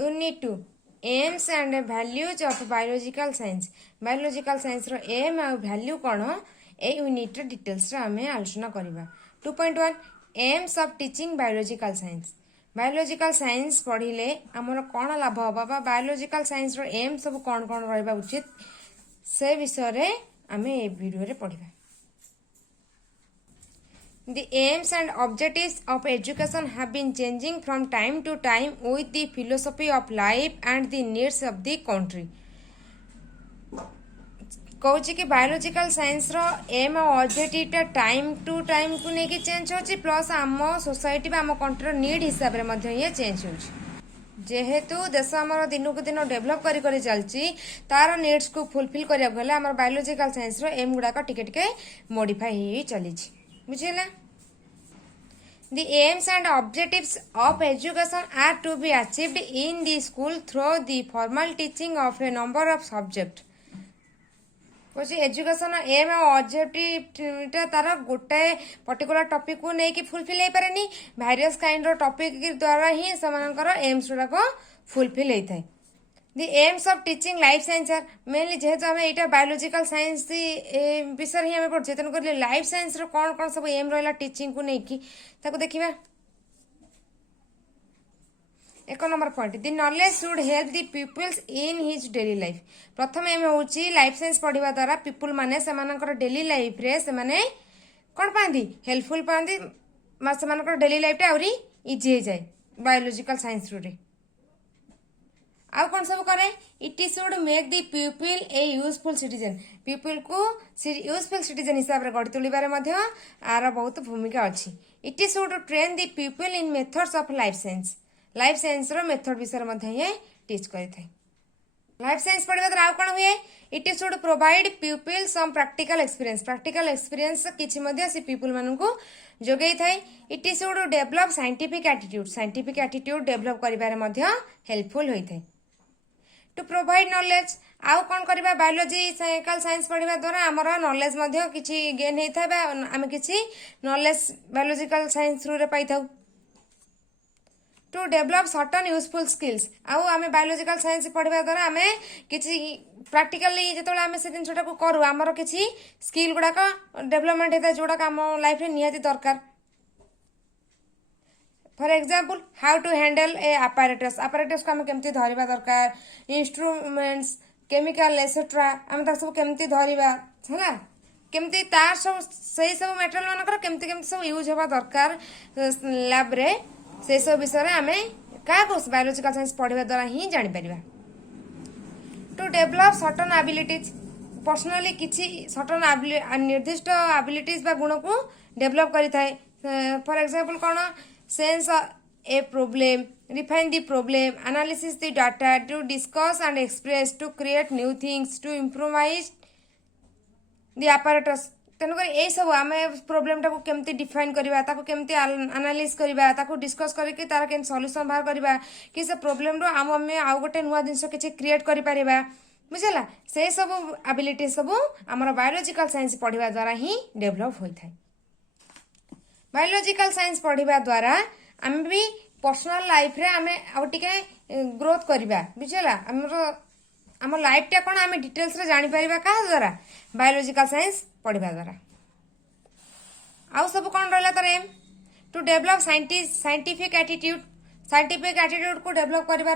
Unit 2 aims and values of biological science biological science रो aim आ value कौन ए यूनिट डिटेल्स आम आलोचना करवा 2.1 aims of teaching biological science पढ़िले आमर कौन लाभ हम बायोलॉजिकल साइंस रो एम सब कौन कौन रहा उचित से विषय आम ए वीडियो पढ़ा The aims and objectives of education have been changing from time to time with the philosophy of life and the needs of the country. कौच कि बायोलॉजिकल साइंस रो एम और ऑब्जेक्टिव टा टाइम टू टाइम को लेकिन change होची plus आम society बा आम कंट्री नीड हिसाब रे मध्य ये चेंज होची जेहेतु देश आमर दिन को दिन डेभलप करी चलची तार नीड्स को फुलफिल करिया गले आमर बायोलॉजिकल साइंस रो एम गुडा टिके टिके मॉडिफाई ही चलीची बुझिला The aims and objectives of education are to be achieved in the school through the formal teaching of a number of subjects. Education aim और ऑब्जेक्टिव तार गोटे पर्टिकुलर टॉपिक को लेकिन फुलफिल हो पारे भारियस काइंड टॉपिक द्वारा ही एम्स गुड़ाक फुलफिल होता है the aims of teaching life science are mainly जेहेतु आम यहाँ बायोलॉजिकल साइंस विषय ही आम पढ़े तेणुक लाइफ साइंस कौन कौन सब एम रहा टीचिंग को लेकिन देखा एक number point the knowledge should help the peoples in his daily life प्रथम एम हूँ लाइफ साइंस पढ़ा द्वारा पीपुल माने डेली लाइफ रे से कौन पाती हेल्पफुल पाती से डेली लाइफ टा आहरी इजी हो जाए बायोलॉजिकल साइंस रे आउ कौन सब करे it should make the people a useful citizen people को यूजफुल सिटीजन हिसाब से गढ़ी तुलिबार आर बहुत भूमिका अच्छी it should train the people in methods of life science रो मेथड विषय ये टीच करें लाइफ साइंस पढ़ा द्वारा आउ कौन हुए it should provide people some practical experience किसी से पीपल मान को जोगई थाए it should develop scientific attitude develop कर हेल्पफुल होता है टू प्रोवाइड नॉलेज आउ कौन करवा बायोलॉजिकल साइंस पढ़ा द्वारा आमर नॉलेज किसी गेन होता है आम किसी नॉलेज बायोलॉजिकल साइंस रू पाई था to develop certain useful skills आउ आम बायोलॉजिकल साइंस पढ़ा द्वारा आम किसी प्रैक्टिकली जो आम से जिनटा को करूँ आमर किसी स्किल गुड़ाक डेभलपमेंट होता है जोड़ाक आम लाइफ में निहाती दरकार for example how to handle a apparatus को आम केमती धरिबा दरकार इंस्ट्रूमेंट्स केमिकल एसेट्रा आम सब केमती धरिबा है केमती तार सब सही सब मेटेरियल मानकर केमती केमती सब यूज होबा दरकार लैब रे से सब विषय आम क्या बायोलॉजिकल साइंस पढ़ा द्वारा ही जानी परिबा to develop certain abilities personally किसी सर्टन निर्दिष्ट एबिलिटीज बा गुण को डेभलप करिथाय फॉर एग्जांपल कौन sense a problem, refine the problem, analysis the data, to discuss and express, to create new things, to improvise the apparatus. तेणुक यही सब आम प्रोब्लेम टाक केमती डिफाइन करवा केमती एनालिसिस करवा डिस्कस करके तार के सॉल्यूशन बाहर करवा कि से प्रोब्लेम रो आम आउ गोटे नुआ जिनस किसी क्रिएट कर पारिबा बुझला से सब एबिलिटी सब आमर बायोलॉजिकल साइंस पढ़ा द्वारा ही डेभलप होता है बायोलॉजिकल साइंस पढ़ा द्वारा आम भी पर्सनल लाइफ रे आम आउटे ग्रोथ करवा बुझला आम लाइफ टा कौन आम डिटेल्स रे जानी परिबा का द्वारा बायोलॉजिकल साइंस पढ़ा द्वारा आउ सब कौन रहा तार aim to develop scientific attitude को डेभलप कर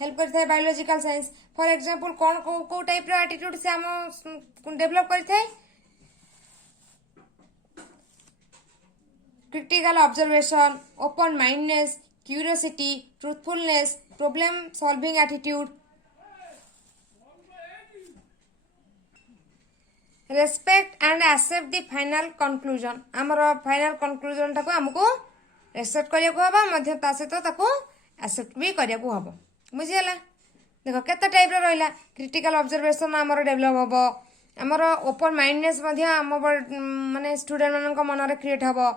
हेल्प करता बायोलॉजिकल साइंस फॉर एग्जांपल कौन को टाइप रो एटीट्यूड से आम डेभलप करता critical observation, open mindedness, curiosity, truthfulness, problem solving attitude, respect and accept the final conclusion. आमर फाइनल conclusion टाको हमको एक्सेप्ट करिया को हबा मध्य ता सहित ताको एक्सेप्ट भी करिया को हबो बुझिला देखो केते टाइप रो रहला क्रिटिकल ऑब्जर्वेशन आमर डेवलप हबो आमर ओपन माइंडनेस मध्य आम माने स्टूडेंट मानक मन रे क्रिएट हबो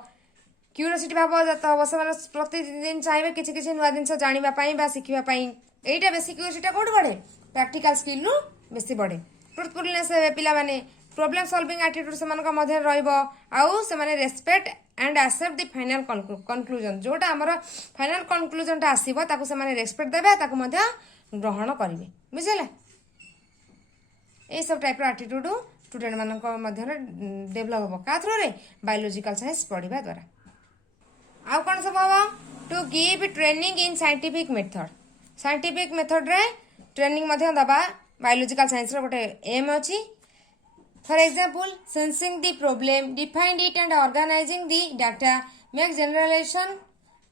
क्यूरियोसिटी भाव जात हम से प्रतिदिन चाहिए किसी किसी नुआ जिन जानापी शिखापी यहीटा बेस क्यूरियोसिटी कौट बढ़े प्रैक्टिकल स्किल रु बेसी बढ़े ट्रुथफुलनेस पे पिला माने प्रोब्लेम सॉल्विंग एटीट्यूड सेमानक मध्य रहइबो आउ सेमाने respect and accept the final conclusion जोटा हमर फाइनल कंक्लूजन टा आसीबो ताको सेमाने रेस्पेक्ट देबे ताको मध्य ग्रहण करिवे बुझिले ए सब टाइप रो एटीट्यूड स्टूडेंट मानक मध्य डेभलप हो का थ्रू रे बायोलॉजिकल साइंस पढ़िबा द्वारा आउ कोन सब हो to give training in scientific method रे ट्रेनिंग मध्य दबा बायोलॉजिकल साइंस रो गोटे एम अछि for example sensing the problem defined it and organizing the data make generalization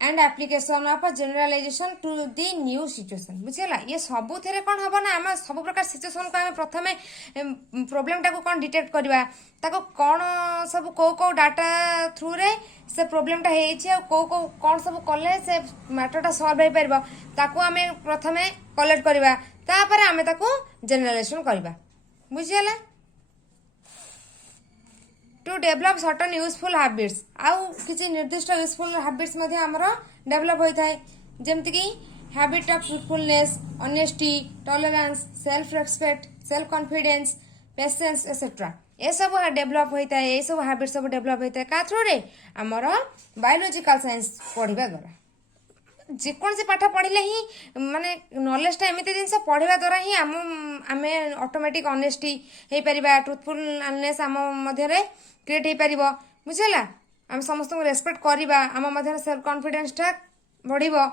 and application of generalization to the new situation बुझिला ये सबु there कोन हबो ना हम सब प्रकार सिचुएशन को हम प्रथमे प्रॉब्लम टाको कोन डिटेक्ट करबा ताको कोन सब को डाटा थ्रू रे से प्रॉब्लम टा हेइ छै को कोन सब कले से मैटर टा सॉल्व हे परबो ताको हमें प्रथमे कलेक्ट करबा तापर हमें ताको जनरलाइजेशन करबा बुझिला to develop certain useful habits आउ किसी निर्दिष्ट यूजफुल हैबिट्स मध्ये हमरो डेभलप होई थाए जेमति कि habit of truthfulness honesty tolerance self respect self confidence patience etcetera ए सब डेभलप होई थाए ए सब हैबिट सब डेभलप होई थाए का थ्रू रे हमरो बायोलॉजिकल साइंस पढ़िबा द्वारा जेकोन से पाठ पढ़िले ही माने नॉलेज टा एमिति जिंस पढ़िबा द्वारा ही आमे ऑटोमेटिक ऑनेस्टी हे परिबा ट्रूथफुलनेस हम मध्य रे क्रिएट हे परिबो बुझला हम समस्त को रेस्पेक्ट करिबा हम मध्य सेल्फ कॉन्फिडेंस टा बढ़िबो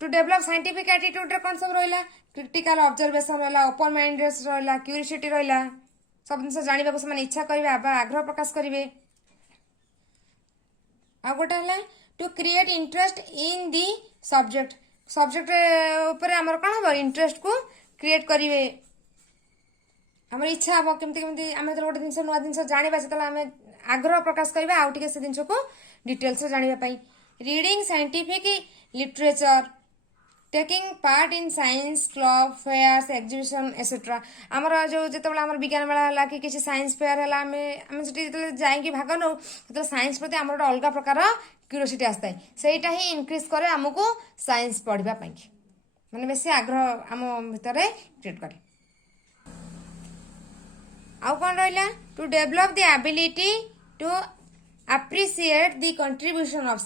टू डेभलप साइंटिफिक एटीट्यूड रे कोन सब रहला क्रिटिकल ऑब्जर्वेशन रहला ओपन माइंडेड रहला क्यूरियोसिटी रहला सब दिन से जानिबा को समान इच्छा करिबा बा आग्रह प्रकाश करिवे आ गोटे है to create interest in the subject ऊपर हमर कोन हो इंटरेस्ट को क्रिएट करिवे हमर इच्छा हो केमति केमति हम तो गोटे जिंस नुआ जिंस जानिबा से हम आग्रह प्रकाश करिबा आ टिके से जिंस को डिटेल्स जानिबा पई reading scientific literature taking part in science club fairs exhibition etcetera आमर जो जितेबाला आमर विज्ञान मेला है कि किसी साइंस फेयर है आम से जाइए भाग नौ तो साइंस प्रति आम गोटे अलग प्रकार क्यूरियोसिटी आसता है सहीटा ही इनक्रीज करे आमको साइंस पढ़ापी माने बेसी आग्रह आम भितर क्रिएट करे आउ कौन रहा to develop the ability to appreciate the contribution of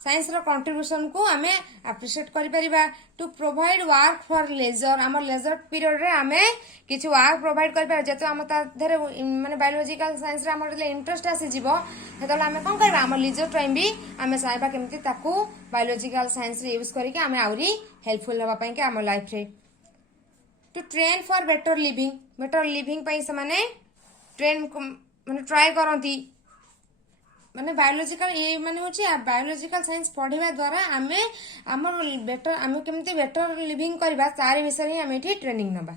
science रो कंट्रीब्यूशन को आमे एप्रिशिएट करि परिबा to provide work for leisure आम लेजर पीरियड रे आमे किछि वर्क प्रोवाइड करि पार जेतो आम ता धरे माने बायोलॉजिकल साइंस रे हमर इंटरेस्ट आसी जीवो हेतले आमे कोन करबा आम लीजर टाइम भी आमे चाहबा केमति ताकू बायोलॉजिकल साइंस रे यूज करिके आमे आउरी हेल्पफुल होबा पई के आम लाइफ रे to train for better living पई से माने ट्रेन माने ट्राई करंती माने बायोलॉजिकल ये माने होची बायोलॉजिकल साइंस पढ़िबा द्वारा आमे हमर बेटर आमे केमति बेटर लिविंग करबा तार विषय ही आमे एठी ट्रेनिंग नबा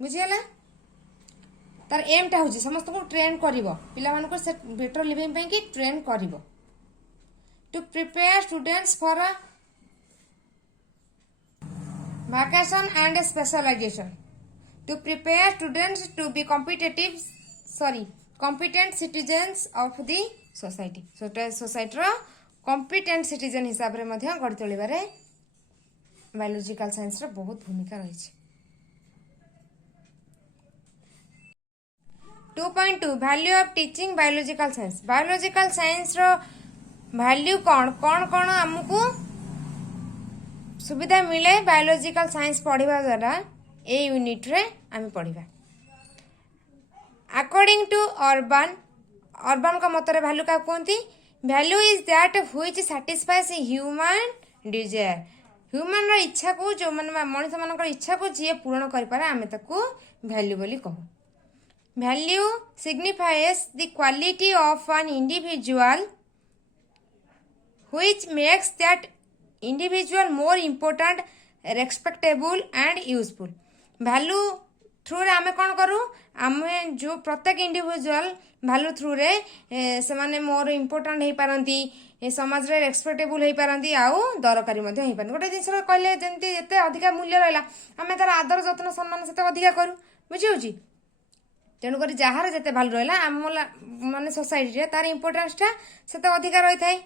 बुझियला तार एम टा होची समस्त को ट्रेन करिवो पिला मान को से बेटर लिविंग पई की ट्रेन करिवो to prepare students for a vocation and specialization to prepare students to be competent citizens of the society society रो competent citizen हिसाब रे मध्य गढ़ तोलिबारे बायोलॉजिकल साइंस रो बहुत भूमिका रही है 2.2 value of teaching biological science रो वैल्यू कौन हमको सुविधा मिले बायोलॉजिकल साइंस पढ़िबा द्वारा ए यूनिट रे आम पढ़िबा अकॉर्डिंग टू अर्बन का मतरे वैल्यू का कहती value is that which satisfies human desire human रो इच्छा को जो माने मनुष्य मानकर इच्छा को जे पूर्ण कर पारे आमे ताको वैल्यू बोली कहू value signifies the quality of an individual which makes that individual more important respectable and useful value through रे आमे कौन करूँ आमे जो प्रत्येक इंडिविजुअल वैल्यू थ्रू रे से माने मोर इम्पोर्टेंट हो पारती समाज रे रेस्पेक्टेबल हो पारती आउ दरकारी मध्य हो पारती गोटे जिनस कहले जमती जिते अधिका मूल्य रहा आमे तार आदर जत्न सम्मान से अधिका करूँ बुझी तेणुक जार जिते भैल्यू रहा आम माने सोसाइटी रे तार इम्पोर्टेंस टा से अधिका रही थाए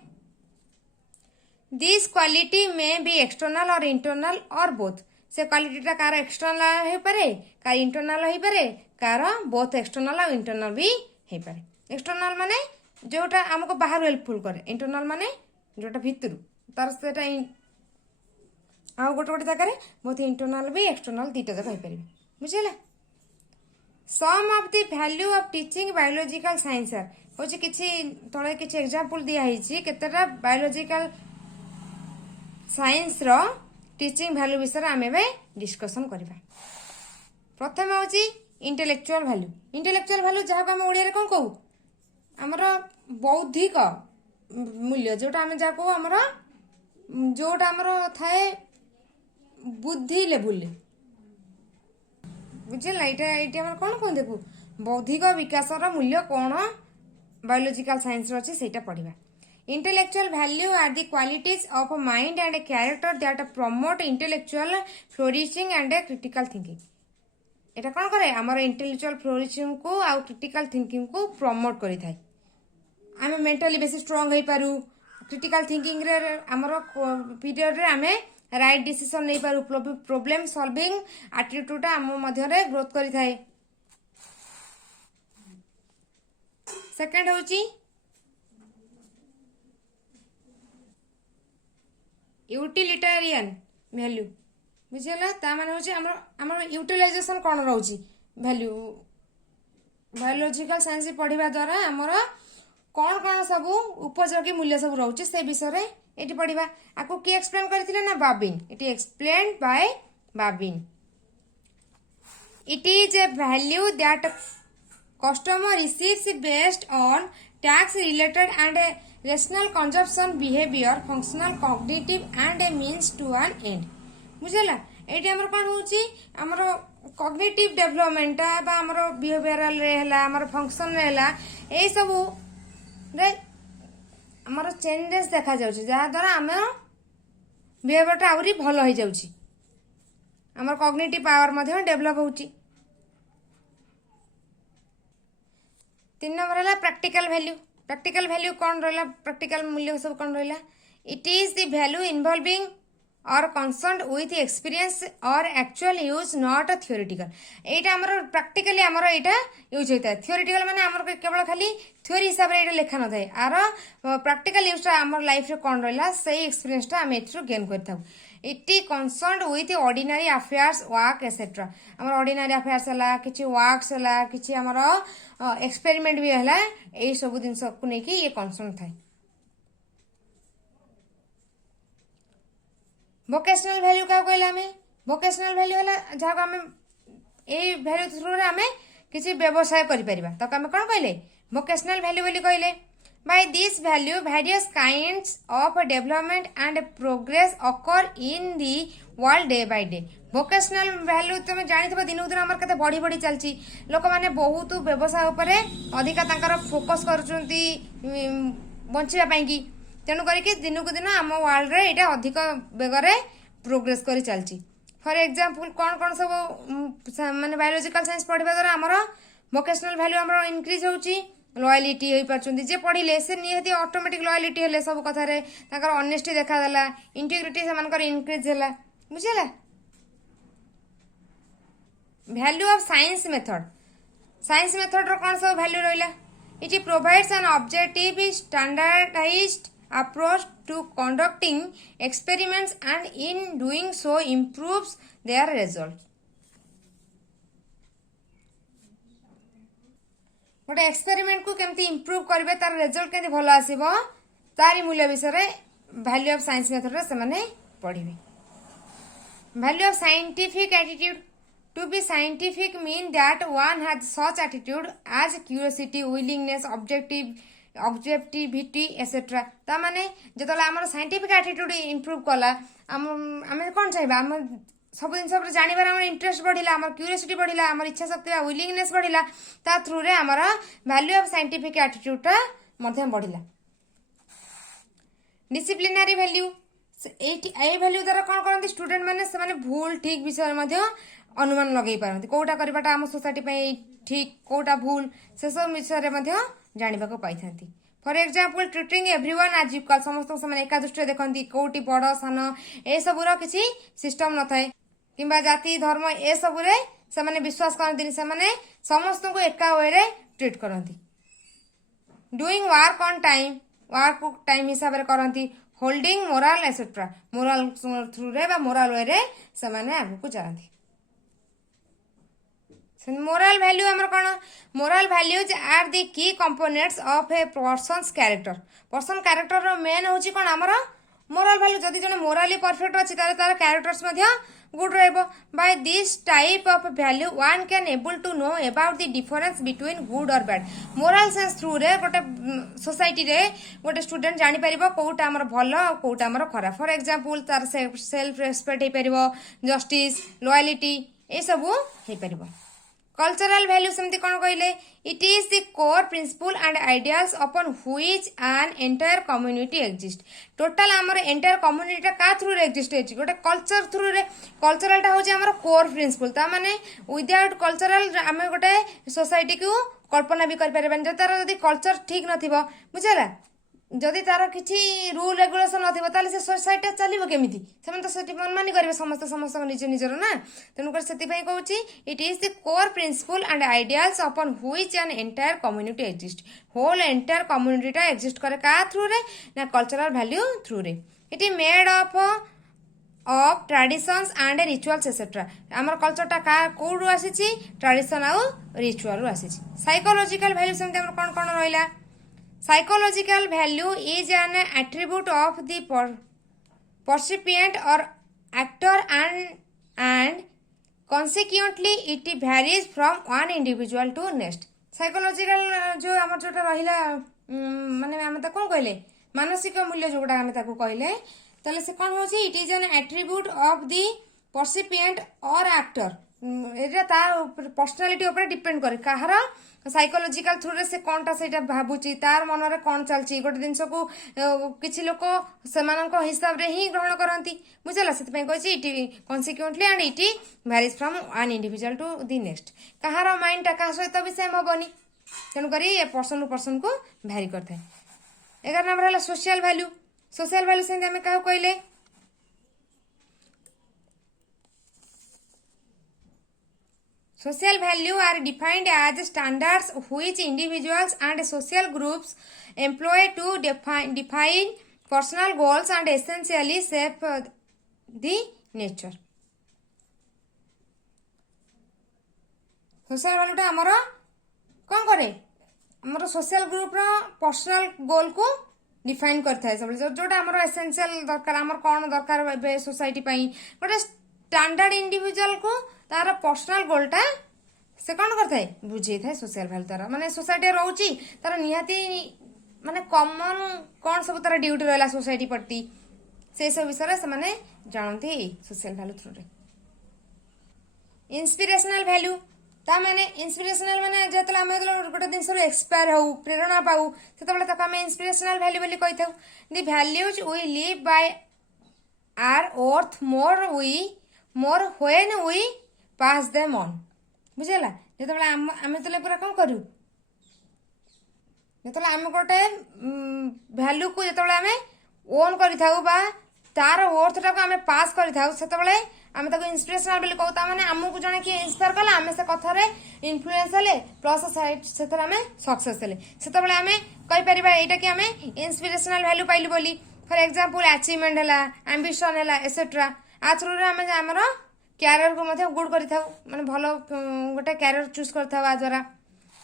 this quality may be external और इंटरनाल और बोथ से क्वालिटीटा कार एक्सटर्नाल हो पारे कार इंटरनाल हो पारे कार बोथ एक्सटर्नाल और इंटरनाल भी हो पारे। एक्सटर्नाल माने जोटा हमको बाहर हेल्पफुल करे, इंटरनाल माने जोटा भितर तार सेटा आ गोटे गोटे जगह बोथ इंटरनाल भी एक्सटर्नाल दुईटा जगह हो पारे। बुझेगा। Some of the value of teaching biological science हूँ किसी तले किसी एग्जांपल दिखाई केतेटा बायोलॉजिकल साइंस रो टीचिंग वैल्यू विषय आम डिस्कसन करवा। प्रथम हूँ इंटेलेक्चुअल वैल्यू। इंटेलेक्चुअल वैल्यू जहाँ आम ओडिया कौन कहू आमर बौद्धिक मूल्य जोटा आम जहाँ कहू आमर जोटा आमर थाए बुद्धि लेवल बुझेगा। यहाँ कौन कहते देखू बौद्धिक विकास मूल्य कौन बायोलॉजिकल साइंस अच्छे से पढ़ा। Intellectual value are the qualities of mind and character that promote intellectual flourishing and critical thinking. एटा कौन करे आमर इंटेलेक्चुअल फ्लोरिशिंग को आउ क्रिटिकल थिंकिंग को प्रमोट करि थाए। आमे मेंटली बेसी स्ट्रांग हो पारू। क्रिटिकल थिंकिंग रे आमर पीरियड रे आमे राइट डिसीजन नहीं पारू। प्रॉब्लम सॉल्विंग एटीट्यूड आम मध्य रे ग्रोथ करि थाए। सेकंड होची यूटिलिटेरियन वैल्यू। बुझेला ता माने होची हमर यूटिलाइजेशन कोन रहउची वैल्यू। बायोलॉजिकल साइंस पढ़िबा द्वारा हमर कौन कौन सब उपयोगी मूल्य सब रहउची से विषय रे एटी पढ़िबा। आको की एक्सप्लेन करथिले ना bobbin. It explained bye bobbin. It is a value that customer receives based on tax related and a rational consumption behavior functional cognitive and a means to an end। बुझेला eighty हमर कोन होची हमर cognitive development बा हमर behavioural रे हला हमर function रे हला ए सब रे हमर चेंजेस देखा जाउची जहा द्वारा हमर बिहेवियर टा आउरी भलो हो जाउची। हमर कॉग्निटिव पावर मध्ये डेवलप होची। 3 नंबर है प्रैक्टिकल वैल्यू। प्रैक्टिकल वैल्यू कौन रहा प्रैक्टिकल मूल्य सब कौन रहा it is the value involving और कंसर्न विथ एक्सपीरियंस और एक्चुअल यूज नॉट थियोरिटिकल। एटा हमर प्रैक्टिकली हमर एटा यूज होता है। थियोरिटिकल माने हमर केवल खाली थ्योरी हिसाब रे एटा लेखा न थाए आरो प्रैक्टिकल यूज ता हमर लाइफ रे कोन रहला सही एक्सपीरियंस ता हम एथरो गेन करथाउ। It is concern with ordinary affairs work etcetera. हमर ऑर्डिनरी अफेयर्स हला किछि वर्क्स हला किछि हमर एक्सपेरिमेंट भी हला ए सब दिन सब को नेकी ये कंसर्न थाए। वोकेशनल वैल्यू क्या कहला हमें वोकेशनल वैल्यू हला जहा हमें ए वैल्यू थ्रू रे हमें किसी व्यवसाय करि परिबा तो हमें कोन कहले वोकेशनल वैल्यू बोली कहले। By this value various kinds of development and progress occur in the world day by day. Vocational value तुम जानिथिबो दिनकु दिन हमर कते बढ़ी बढ़ी चलची। लोक माने बहुत व्यवसाय उपरे अधिका तांकर फोकस करूचंती बंचिबा पई की तेणु करके दिनकु दिन आम वर्ल्ड रे एटा अधिक बेगरे प्रोग्रेस करी चलची। फॉर एग्जांपल कौन कौन सब माने बायोलॉजिकल साइंस पढ़िबा द्वारा हमर वोकेशनल वैल्यू हमर इंक्रीज होची। लॉयलिटी होई परचुंदी जे पढ़िले से निहति ऑटोमेटिक लॉयलिटी हेले सब कथा रे तांकर ऑनेस्टी देखा देला इंटीग्रिटी से मानकर इंक्रीज होला। बुझिला। वैल्यू ऑफ साइंस मेथड रो कौन सब वैल्यू रहला it provides an objective standardized approach to conducting experiments and in doing so improves their results। गोटे एक्सपेरिमेंट को केमती इंप्रूव करेंगे तार रिजल्ट केमती भल आसीबो तारी मूल्य विषय रे वैल्यू ऑफ साइंस मेथड रे से पढ़िबे। Value of scientific attitude to be scientific mean that one has such attitude as curiosity willingness objectivity etcetera. ता माने जतला हमर साइंटिफिक एटीट्यूड इंप्रूव कला आमे कोन चाहिबा हम सब दिन सब जानिबार हमर इंटरेस्ट बढ़िला हमर क्यूरियोसिटी बढ़िला हमर इच्छा शक्ति बा विलिंगनेस बढ़िला ता थ्रू रे हमर वैल्यू ऑफ साइंटिफिक एटीट्यूड ता मध्यम बढ़िला। डिसिप्लिनरी वैल्यू ए वैल्यू द्वारा कोन करंती स्टूडेंट माने से माने भूल ठीक विषय मध्य अनुमान लगै पारंती कोटा करबाटा हम सोसाइटी पई ठीक कोटा भूल से सब विषय रे मध्य जानिबा को पाइथांती। For example treating everyone as equal समस्त समान एका दृष्टि देखंती कोटी बड़ सान ए सब रो किछि सिस्टम न थाए। किंबा जाति धर्म ए सब रे से माने विश्वास करती से माने समस्त को एका वे रे ट्रीट करती doing work on time work time हिसाब रे करती holding morale etcetera morale through रे बा मोराल वे रे से माने आगु को जाती मोराल वैल्यू आमर कौन मोराल वैल्यूज आर दी की components of A persons character main होची कौन आमर मोराल वैल्यू जदि जने मोराली परफेक्ट अछि तार कैरेक्टर्स मध्य गुड रहबो by this type of value one can able to know about the difference between good और बैड मोराल सेंस थ्रू रे गोटे सोसाइटी रे गोटे स्टूडेंट जानि परिबो कोउटा हमर भलो कोउटा हमर खराब फॉर एग्जांपल तार सेल्फ रेस्पेक्ट हे परिबो जस्टिस लॉयल्टी ए सब हे परिबो कल्चरल वैल्यू सेमती कौन कहले it is the core principle and ideals upon which an entire community exist total आमर एंटायर कम्युनिटी का थ्रू रे एग्जिस्ट होची गोटे कल्चर थ्रू रे कल्चरल टा होची आमर कोर प्रिंसिपल ता माने विदाउट कल्चरल आमे गोटे सोसाइटी को कल्पना भी कर परबन जे तार यदि कल्चर ठीक नथिबो बुझला जदि तार किछि रूल रेगुलेशन नथिबो ताले से सोसाइटी चलिबो केमिति सेमन तो सेटी मनमानी करबे समस्त समस्त निज निजर ना तेनु कर सेति पई कहूची it is the core principle and ideals upon which an entire community exist whole entire community टा एग्जिस्ट करे का थ्रू रे ना कल्चरल वैल्यू थ्रू रे it is made of traditions and rituals etcetera आमर कल्चर टा का कोडू आसीची ट्रेडिशन आ रिचुअल रु आसीची साइकोलॉजिकल वैल्यू सेमते हमर कोन कोन रहइला psychological value is an attribute of the percipient or actor and consequently it varies from one individual to next psychological जो हमर जोटा रहिला माने हम त कोन कहले मानसिक मूल्य जोटा हम ताको कहले तले से कोन होची it is an attribute of the percipient or actor एटा तार पर्सनालिटी ऊपर डिपेंड करे काहर साइकोलॉजिकल थ्रू रे से कोनटा सेटा भाबुची तार मन रे कोन चलची गोटे दिनस को किछि लोक सेमानक हिसाब रे ही ग्रहण करंती बुझला सेत पय कहछि it consequently and it varies from one individual to the next काहर माइंड टा का सहित भी सेम होबनी तनु करी ए पर्सन टू पर्सन को वेरी करथाय 11 नंबर हला सोशल वैल्यू से हमें काहू कहले Social value are defined as standards which individuals and social groups employ to define personal goals and essentially shape the nature. Social value टा हमरो कौन करे हमरो सोशल ग्रुप रो पर्सनल गोल को डिफाइन करता है सब जोटा हमरो एसेंशियल दरकार हमर कोन दरकार बे सोसाइटी पई गोटे स्टैंडर्ड इंडिविजुअल को तार पर्सनल गोलटा से कौन करता है बुझे था सोशल वैल्यू तार माने सोसाइटी रहउची तार निहाती माने कॉमन कौन सब तार ड्यूटी रहला सोसाइटी प्रति से सब विषय से माने जानती सोशल वैल्यू थ्रू रे इंस्पिरेशनल वैल्यू ता माने इंस्पिरेशनल माने जेतला हम गोटे दिन सब एक्सपायर हो प्रेरणा पाऊ सेतबेले ताका हम इंस्पिरेशनल वैल्यू बोली कहथौ the values we live by are worth more when we pass them on बुझला जेतबेले आमे तले पूरा कम करू जेतबेले आमे गोटे वैल्यू को जेतबेले आमे ओन करि थाउ बा तार वर्थ टा को आमे पास करि थाउ सेतबेले आमे ताको इंस्पिरेशनल बोली कहता माने हमकु जने कि इंस्पायर कला आमे से कथा रे इन्फ्लुएंस हले प्लस साइड सेतर आमे सक्सेस हले सेतबेले आमे कहि परिबा एटा कि आमे इंस्पिरेशनल वैल्यू पाइलु बोली फॉर एग्जांपल अचीवमेंट हला एम्बिशन हला एसेट्रा आ थ्रू रे आमे हमर कैरियर को मध्य गुड करि थाउ माने भलो गोटे कैरियर चूज कर थाउ आ द्वारा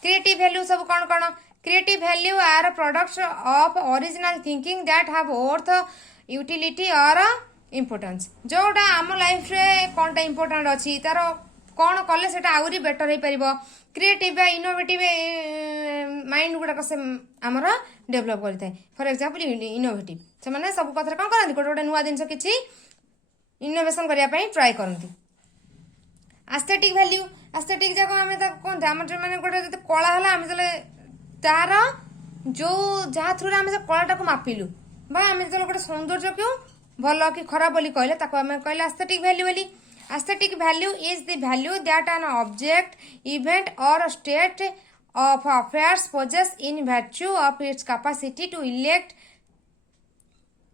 क्रिएटिव वैल्यू सब कोन कोन creative value are products of original thinking that have worth utility or importance जोटा आम लाइफ रे कोनटा इम्पोर्टेंट अछि तार कोन कले सेटा आउरी बेटर हे परिबो क्रिएटिव बा इनोवेटिव माइंड गुडा को से हमर डेवलप करि थाए फॉर एग्जांपल इनोवेटिव से माने सब कथरे कोन करंती गोटे नुवा जिंस किछि इनोवेशन करिया पई ट्राई करंती एस्थेटिक जाको हमें कहते आम जो मैंने गोटे जो कला है आम जो तार जो जहाँ थ्रू आम से कलाटा को मापिलु बा आम जो गोटे सौंदर्य क्यों भल कि खराब बोली कहले ताको आम कहले एस्थेटिक वैल्यू बोली aesthetic value is the value that an object event or state of affairs possess in virtue of its capacity to elicit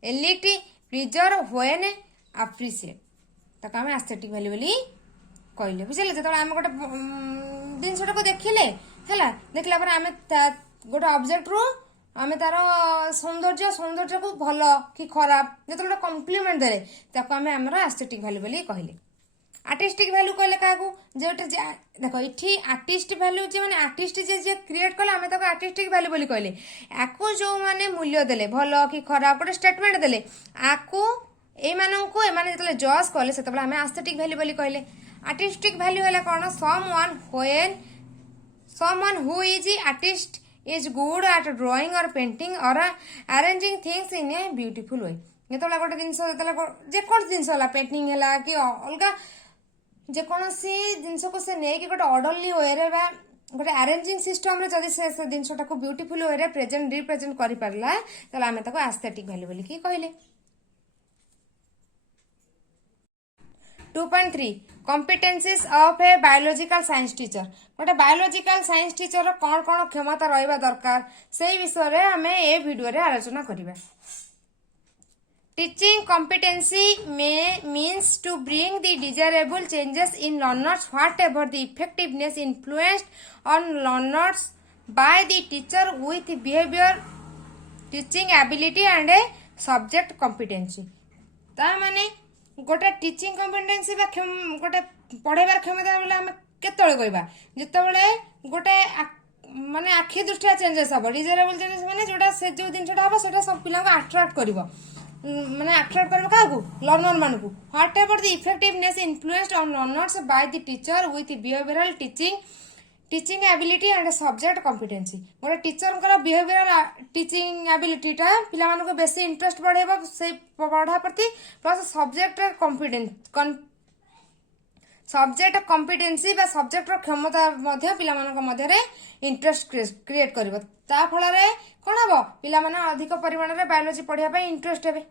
preserve when appreciate ताको आम एस्थेटिक भैल्यू बोली कहले बुझे जो आम गोटे जिनटा को देखिले है देखला आम गोटे ऑब्जेक्ट रु आम तार सौंदर्य को भल कि खराब जो कम्प्लीमेंट दे ताको आम आमर एस्थेटिक भैल्यू बोली कहले आर्टिस्टिक भैल्यू कहले क्या जो देख ये आर्टिस्ट भैल्यू जे माने आर्टिस्ट जे क्रिएट कले आम ताको आर्टिस्टिक भैल्यू बोली कहले आकु जो माने मूल्य देले भल कि खराब गोटे स्टेटमेंट देले आकु एमानंकु एमाने जतले जज कले सेतबेला आम एस्थेटिक भैल्यू बोली कहले आर्टिस्टिक भैल्यू है कौन someone who is artist is good at drawing or painting or arranging things in a beautiful way ଯେତେବେଳେ ଗୋଟେ ଜିନିଷ ଯେତେବେଳେ ଯେକୌଣସି ଜିନିଷ ହେଲା ପେଣ୍ଟିଂ ହେଲା କି ଅଲଗା ଯେକୌଣସି ଜିନିଷକୁ ସେ ନେଇକି ଗୋଟେ ଅର୍ଡରଲି ୱେରେ ବା ଗୋଟେ ଆରେଞ୍ଜିଂ ସିଷ୍ଟମରେ ଯଦି ସେ ଜିନିଷଟାକୁ ବ୍ୟୁଟିଫୁଲ ୱେରେ ରିପ୍ରେଜେଣ୍ଟ କରିପାରିଲା ତାହେଲେ ଆମେ ତାକୁ ଆସ୍ଥେଟିକ୍ ଭ୍ୟାଲ୍ୟୁ ବୋଲିକି କହିଲେ 2.3 competencies of a biological science teacher गोटे बायोलॉजिकल साइंस टीचर कौन कौन क्षमता रहिबा दरकार से विषय रे हमें ए वीडियो रे आलोचना करिबा teaching competency means to bring the desirable changes in learners whatever the effectiveness influenced on learners by the teacher with behavior teaching ability and a subject competency ता माने गोटे टीचिंग कम्पिटेन्सी गोटे पढ़ेबार क्षमता बोले आम केतले कहबा जितेबाला गोटे माने आखि दृष्टिया चेंजेस हम डिजायरेबल चेंजेस माने जोटा से जो जिनटा हम सेटा सब पिला को अट्रैक्ट करिवो माने अट्रैक्ट करबो काकू लर्नर मानकू whatever the effectiveness influenced on learners by the teacher with behavioural teaching ability and subject competency गोटे टीचर बिहेवियरल टीचिंग एबिलिटी टा पिला मानको बेसी इंटरेस्ट बढ़ेबो से पढ़ा प्रति प्लस सब्जेक्ट कॉम्पिटेंसी बा सब्जेक्ट क्षमता मध्य पिला मानको मध्य रे इंटरेस्ट क्रिएट करिवो ता फल रे कोन हबो पिला माने अधिक परिमाण रे बायोलॉजी पढ़िया पय इंटरेस्ट हेबे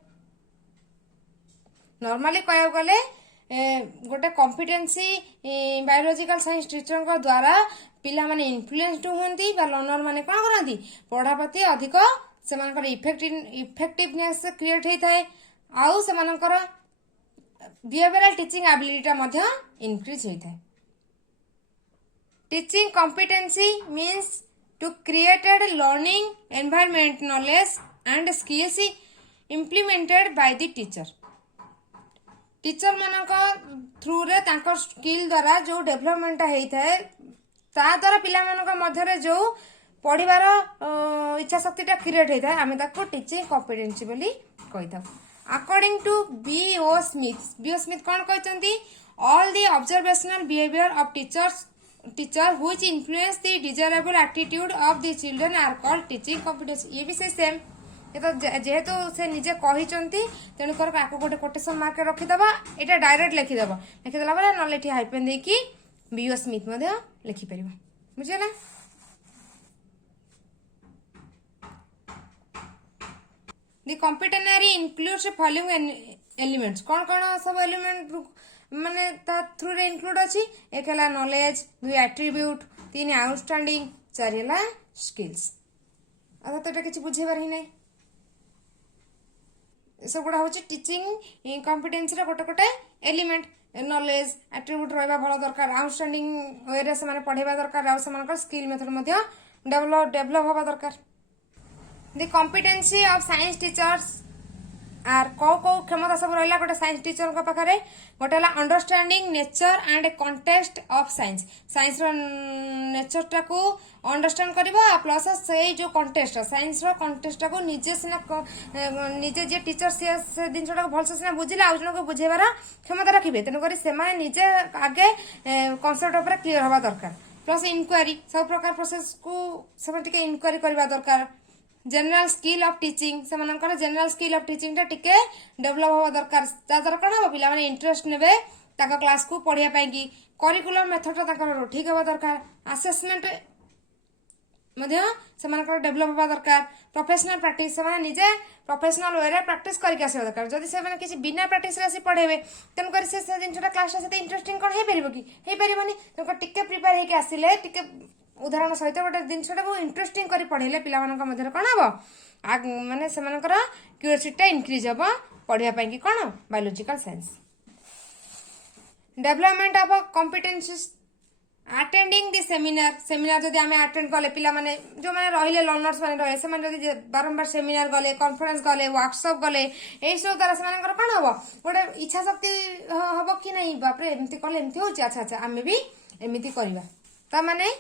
नॉर्मली कहया गले गोटे कॉम्पिटेंसी बायोलॉजिकल साइंस टीचर को द्वारा पिला माने इन्फ्लुएंस्ड होंती बा लर्नर माने कोन करंती पढ़ा प्रति अधिक से मानकर इफेक्टिवनेस क्रिएट होता है आउ से मानकर बिहेवियरल टीचिंग एबिलिटी मध्य इंक्रीज होता है teaching competency means to created learning environment knowledge and skills implemented by the teacher teacher मानक थ्रू रे तांकर स्किल द्वारा जो डेवलपमेंट होता है ता द्वारा पिला मानक मध्य रे जो पढ़िबार इच्छा शक्तिटा क्रिएट होता है आम ताको टीचिंग कॉम्पिटेंसी बोली कही था अकॉर्डिंग टू B.O. स्मिथ कौन कहते all the observational behaviour of teacher which influence the desirable attitude of the children are called teaching competency ये भी से सेम ये तो जेहेतु से निजे कही तेणुकर आपको गोटे कोटेशन मार्क रखीदबा यहाँ डायरेक्ट लिखिदेव लिखिदेला बेले ना ये हाइपेन देकी B.O. स्मिथ लिखिपर बुझेगा The competentary includes the following elements कौन कौन सब एलिमेंट माने ता थ्रू रे इंक्लूड अछि एक हला नॉलेज दुई एट्रिब्यूट तीन आउटस्टैंडिंग चार हला स्किल्स अदा तो किछि बुझेबार ही नै सब गुड़ा होछि टीचिंग कॉम्पिटेंसी रा गोटे गोटे एलिमेंट नॉलेज एट्रिब्यूट रहबा भलो दरकार आउटस्टैंडिंग वे रे से माने पढ़ेबा दरकार आ से मानकर स्किल मेथड मध्य डेवलप होबा दरकार The competency of science teachers are को क्षमता सब रहा गोटे साइंस टीचर का पाखरे गोटे हला understanding nature and context of science science रो नेचर टा को अंडरस्टैंड करबा प्लस से जो कॉन्टेक्स्ट साइंस रो कॉन्टेक्स्ट टा को निजे सिना निजे जे टीचर से दिन छोटा भल से सिना बुझिला आ जन को बुझेबार क्षमता रखिबे तेनु करी से माने निजे आगे कांसेप्ट ऊपर क्लियर होबा दरकार प्लस इंक्वायरी सब प्रकार प्रोसेस को सब टिके इंक्वायरी करबा दरकार जनरल स्किल ऑफ टीचिंग से मानकर जनरल स्किल ऑफ टीचिंग टा टिके डेवलप होबा दरकार ता द्वारा कोन हो पिला माने इंटरेस्ट नेबे ताका क्लास को पढ़िया पाई की करिकुलम मेथड ताकर ठीक होबा दरकार असेसमेंट मध्य से मानकर डेवलप होबा दरकार प्रोफेशनल प्रैक्टिस से माने निजे प्रोफेशनल वे रे प्रैक्टिस करके आसे दरकार जदी से माने किछि बिना प्रैक्टिस रे पढ़ेबे तन कर से जिनटा क्लास से इंटरेस्टिंग कोन हे परिबो की हे परिबोनी तन टिके प्रिपेयर हे के आसिले टिके उदाहरण सहित गोटे जिनटा को इंटरेस्टिंग कर पढ़ेले पिला मानक मध्य कौन हम माने से क्यूरियोसिटी इंक्रीज हम पढ़ाई कि कौन biological science development of competencies attending the seminar जदि आम अटेंड कले पिला माने जो माने रहिले लर्नर्स माने रहे से माने जदि बारंबार सेमिनार गले कॉन्फ्रेंस गले वर्कशॉप गले एई सब द्वारा से मानकर कोन हबो गोटे इच्छा शक्ति हबो कि नहीं बाप रे एमती कले एमती होची अच्छा अच्छा आमे भी एमिति करबा ता माने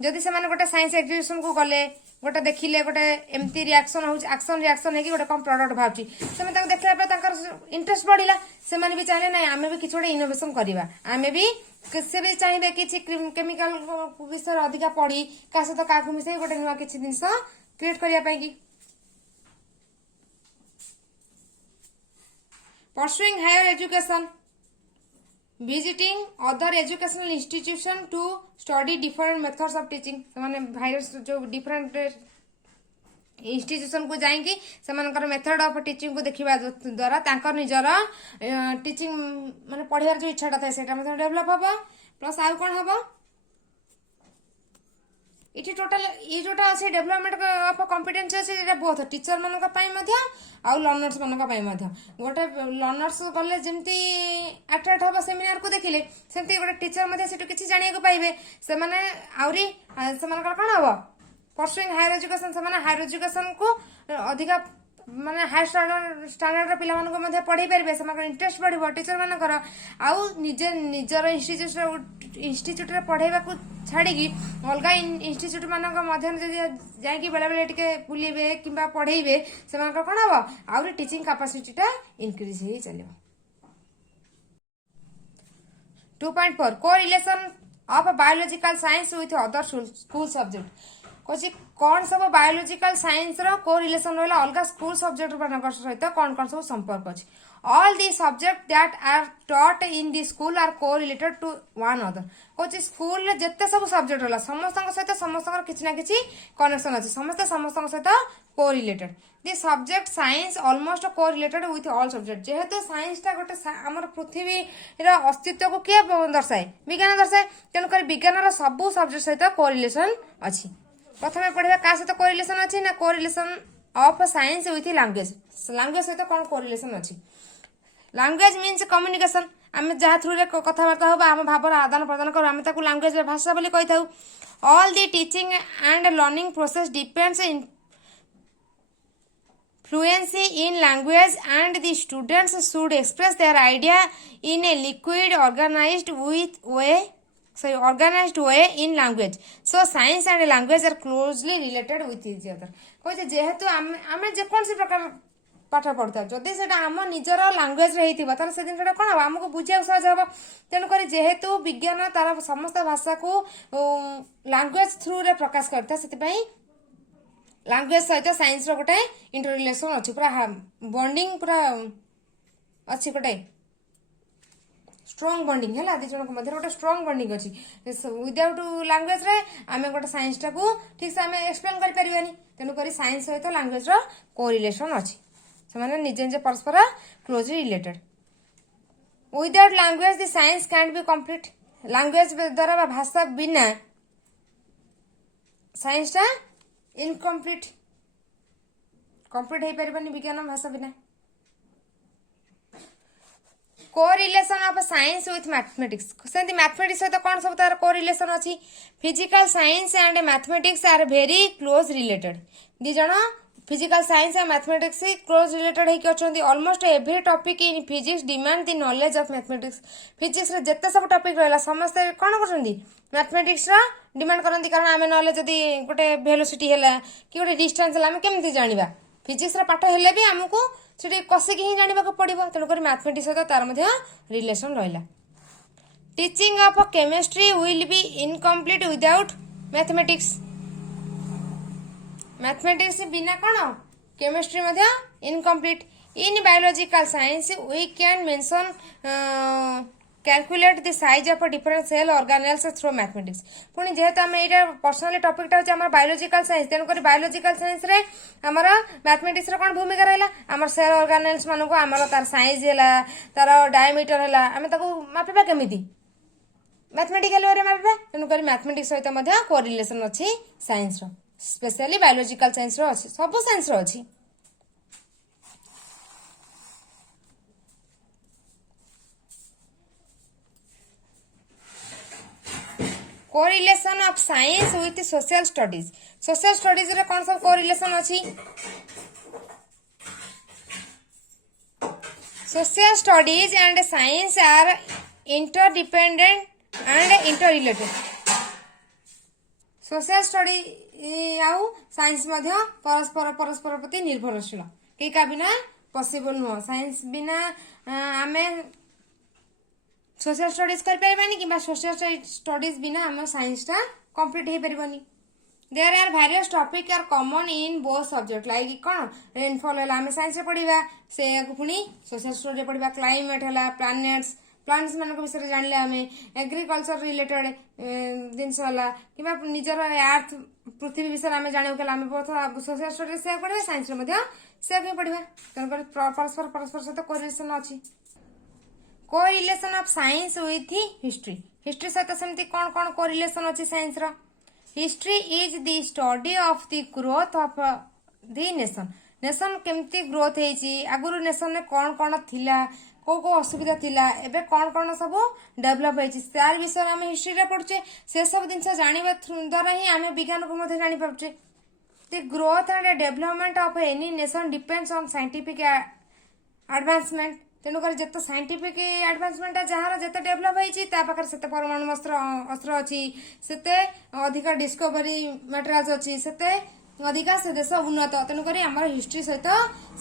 जदि से माने गोटे साइंस एग्जीबिशन को गले गोटे देखिले गोटे एमती रिएक्शन हो एक्शन रिएक्शन है कि गोटे कम प्रोडक्ट भावची से माने ताको देखला पे ताकर इंटरेस्ट बढ़िला से माने भी चाहे नहीं आमे भी किछ गोटे इनोवेशन करबा आमे भी से भी चाहिए किसी केमिकल विषय अधिका पढ़ी क्या सहित क्या मिसे गोटे नुआ किसी जिन क्रिएट करने pursuing higher education visiting other educational institution to study different methods of teaching से भाइरस जो डिफरेंट इंस्टीट्यूशन को जाइंकी से मेथड ऑफ टीचिंग को देखा द्वारा तांकर निजर टीचिंग माने पढ़ार जो इच्छाटा था सेटा डेभलप हम प्लस आउ कौन हम इटी टोटल ये जोटा अच्छे डेभलपमेंट ऑफ कॉम्पिटेंसी अच्छे बोथ टीचर मान आउ लर्नर्स मान गोटे लर्नर्स गले जमी अट्राक्ट हम सेमिनार को देखिले सेमती गोटे टीचर से किसी जाना पाइबे से आहरी से कौन हम परसुइंग हायर एजुकेशन से हायर एजुकेशन को अधिका माने हायर स्टैंडर्ड पिला पढ़े पारे से इंटरेस्ट बढ़ टीचर मानकर आउ निजे निजर इंस्टीट्यूट पढ़ाइबा को छाड़ी अलग इंस्टीट्यूट मान जाकि बेले बेले टिके बुलेबे कि पढ़ेबे से कौन हम आहरी टीचिंग कैपेसिटीटा इनक्रीज हो चलो 2.4 correlation of biological science with other school subject कौन कौन सब बायोलॉजिकल साइंस रो को रिलेशन रहा अलग स्कूल सब्जेक्ट मान सहित कौन कौन सब संपर्क अच्छे all the subject that are taught in the school are correlated to one other कौन स्कूल जिते सब सब्जेक्ट रहा समस्त सहित समस्त किसी ना कि कनेक्शन अच्छे समस्त समस्त सहित को रिलेटेड दि सब्जेक्ट साइंस ऑलमोस्ट को रिलेटेड विथ ऑल सब्जेक्ट जेहेतु साइंस टा गोटे आम पृथ्वी अस्तित्व को किए दर्शाए विज्ञान दर्शाए तेणुक विज्ञान सबू सब्जेक्ट सहित को रिलेशन अच्छी प्रथम पढ़ा क्या सहित कोरिलेशन अच्छी ना correlation of science with language language सहित कौन कोरिलेशन अच्छी लैंग्वेज मीन्स कम्युनिकेशन आम जहाँ थ्रू कथबार्ता हम आम भावर आदान प्रदान करूँ आम लैंग्वेज भाषा बोली कही था all the teaching and learning process depends in fluency in language and the students should express their idea in a liquid organized in language so science and language are closely related with each other कहते जेहेतु आम जेकोसी प्रकार पाठ पढ़ता जदि से आम निजर लांगुएज रही से जिन कौन हम आमको बुझा सहज हम तेणुक जेहेतु विज्ञान तार समस्त भाषा को लांगुएज थ्रू रे प्रकाश करता से लांगुएज सहित साइंस गोटे इंटररिलेशन अच्छी पूरा बॉन्डिंग पूरा अच्छी गोटे स्ट्रॉन्ग बॉन्डिंग है दी जन मध्य गोटे स्ट्रॉन्ग बॉन्डिंग अच्छी विदाउट लांगुएज रे आमे गोटे साइंस टा को ठीक से आमे एक्सप्लेन कर परिबानी तेणुक साइंस सहित लांगुएज रो कोरिलेशन अच्छी से निजे निजे परस्पर closely related without language the science can be complete language द्वारा भाषा बिना साइंस टा इनकम्प्लीट कंप्लीट हो पारबनी विज्ञान भाषा बिना correlation of science with mathematics सेमती मैथमेटिक्स सहित कौन सब तार कोरिलेशन अच्छी physical science and mathematics are very close related दी जन physical science and mathematics close related होकर अच्छा almost every topic in physics demand the knowledge of mathematics physics रे जिते सब टॉपिक रहा समस्ते कौन कर मैथमेटिक्स डिमांड करती कारण आम ना जदि गोटे वेलोसिटी है कि गोटे डिस्टेंस है आम केमती जाना फिजिक्स पाठ हेले भी आमको से कषिक ही जानवा पड़ो तेणुक मैथमेटिक्स सहित तार रिलेशन रहा teaching of chemistry will be incomplete without mathematics mathematics बिना कौन chemistry incomplete in biological science we can mention calculate the size of different cell organelles through mathematics पुणी जेहेतु आम ये पर्सनाली टॉपिकटा होची बायोलॉजिकल साइंस तेणुक बायोलॉजिकल साइंस रे आमर मैथमेटिक्स कौन भूमिका रहा आम सेल ऑर्गेनेल्स मानक आमर तार साइज है तार डायमीटर है आम मापिबा केमिति मैथमेटिकल वे मापिबा तेणुक मैथमेटिक्स सहित कोरिलेशन अच्छी साइंस रो स्पेशली बायोलॉजिकल साइंस रो अच्छी सब साइंस रो अच्छी correlation of science with social studies. Social studies रे कौन सब कोरिलेशन अछि? Social studies and science are interdependent and interrelated. Social study आउ साइंस मध्य परस्पर परस्पर प्रति निर्भरशील, कई का बिना पॉसिबल नुह। साइंस बिना आमे सोशल स्टडीज कर पाइबानी कि सोशल स्टडीज बिना आम साइंस टा कंप्लीट हो पारिबनी। There are various topic are common in both subject like कौन रेनफॉल है आम साइंस रे पढ़ा से पुणी सोशल स्टडी पढ़ा। क्लाइमेट है प्लानेट्स प्लानेट्स मान विषय में जानले आम एग्रीकल्चर रिलेटेड जिनस कि निजर अर्थ पृथ्वी विषय में जाना आम बहुत सोशल स्टडी से पढ़ा साइंस से पढ़ा। तेणुक परस्पर परस्पर सहित कोरिलेशन अच्छी। Correlation of science with history. History सहित सेमती कौन कौन कोरिलेशन अच्छी साइंस रो? History is the study of the growth of the nation. Nation केमती ग्रोथ होती आगुरी नेशन में कौन कौन थिला को असुविधा थिला एबे कौन कौन सब डेवलप होती तार विषय आम हिस्ट्री रे पढ़ुचे। से सब जिनस जानिबा द्वारा ही आम विज्ञान को मध्य जानि पारुचे। The growth and development of any nation depends on scientific advancement. तेणुक जिते साइंटिफिक एडवांसमेंट जहाँ जिते डेभलप होती से परमाणु अस्त्र अच्छी से अधिक डिस्कवरी मटेरियल्स अच्छी से अधिका से देश उन्नत। तेणुक आम हिस्ट्री सहित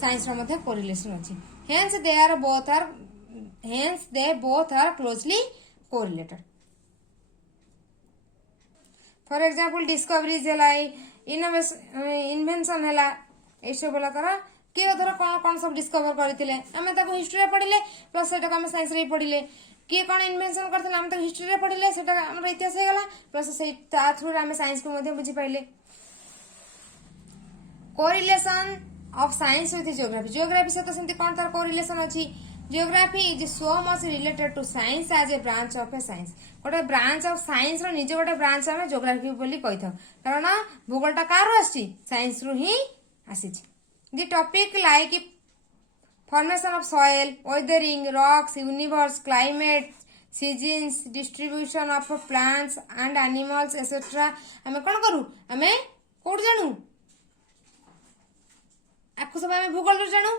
साइंस कोरिलेशन अच्छी। Hence they both are closely correlated. For example discoveries है इन्वेंशन है ये सब बोला तरह किए धर कौन कौन सब डिस्कवर करते आम हिस्ट्री पढ़ले प्लस से आम साइंस रे पढ़ले। किए कौन इन्वेंशन करते आम हिस्ट्री रे पढ़ले से इतिहास हो गला प्लस से थ्रू आम साइंस को बुझी पाइले। Correlation of science with geography. Geography सहित सेमती कौन तार कोरिलेशन अच्छी? Geography is so much related to science as a branch of a science. गोटे ब्रांच ऑफ साइंस रो निजे गोटे ब्रांच आम जियोग्राफी बोली कही था कारण भूगोलटा कार आसी साइंस रु ही आसी। The topic like formation of soil, weathering, rocks, universe, climate, seasons, distribution of plants and animals, etc. हमें कौन करूँ? हमें कौट जानू आपको सब हमें भूगोल जानू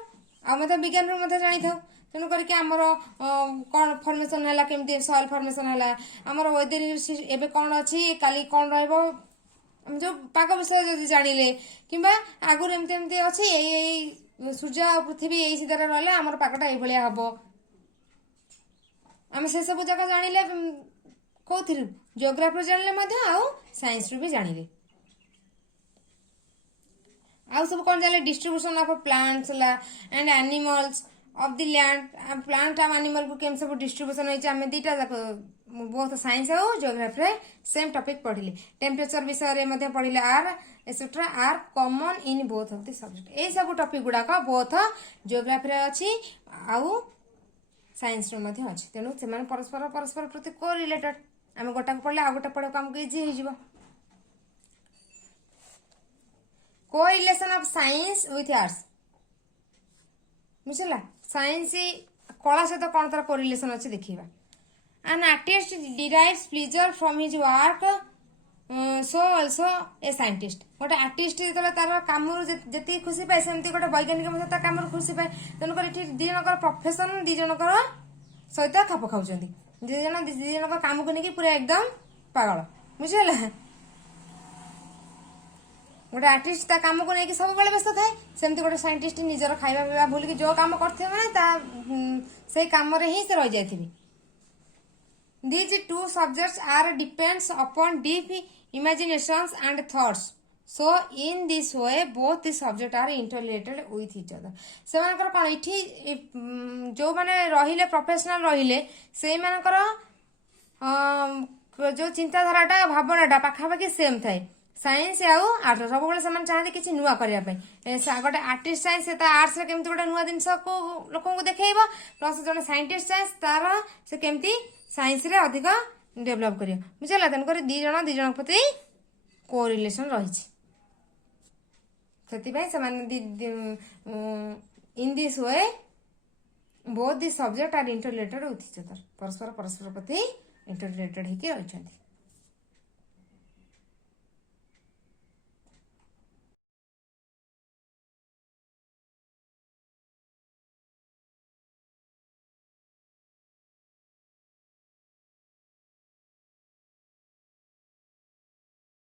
आ विज्ञान में जानी था। तेणु करके आमर कौन फॉर्मेशन है केमती सॉइल फॉर्मेशन है आमर वेदरिंग एबे कौन अच्छी काली कौन रहिबो जो पाग विषय जब जानिले कि आगुरी एमती एमती अच्छी सूर्य और पृथ्वी यही सीधार रहा आम पागटा ये हम आम से सब जगह जानिले कौन जियोग्राफी जानले आउ साइंस रु भी जानिले। आउ सब कौन जानिले distribution of plants and animals of the land. Plant आम एनिमल को केम सब डिस्ट्रीब्यूशन होती आम दीटा बहुत साइंस और जियोग्राफी सेम टॉपिक पढ़िले। टेम्परेचर विषय में पढ़िले are etcetera are common in both of the subject. ये सब टॉपिक गुड़ाक बोथ जियोग्राफी अच्छी आउ साइंस अच्छी। तेणु से परस्पर परस्पर प्रति को रिलेटेड आम गोटा पढ़ले आ गोटे पढ़ा आमको इजी हो। Correlation of science with arts बुझला। साइंस कला सहित कौन तार कोरिलेशन अच्छी देखा। An artist derives pleasure from his work, so also a scientist. गोटे आर्टिस्ट जो तार कम जी खुशी पाए सेमती गोटे वैज्ञानिक कम खुशी पाए। तेणुक दी जनकर प्रोफेशन दी जनकर सहित खाप खाऊँ दी जन कम को लेकिन पूरा एकदम पागल बुझेगा। गोटे आर्टिस्ट कम को लेकिन सब बेले व्यस्त थाए सेमती गोटे साइंटिस्ट निजर खाଇବା पिवा भूलिकी जो कम करते से कम ही से रही जाए। These two subjects are depends upon deep imaginations and thoughts. So in this way both the subjects are interrelated with each other. से मानकर कौन इठी जो माने रहिले प्रोफेशनल रहिले से मानकर जो चिंताधाराटा भावनाटा पाखापाखि सेम थाए। साइंस आउ आर्ट सब बेले से चाहते किसी नुआ करने गोटे आर्टिस्ट साइंस से आर्ट्स केमती गोटे नुआ जिन को लोक देखा प्लस जो साइंटिस्ट साइंस तार से केमती साइंस रे अधिक डेभलप कर बुझेगा। तेणुक दी जन प्रति कोरिलेशन रही in this way both the subject are interrelated with each other परस्पर परस्पर प्रति इंटररिलेटेड होकर रही।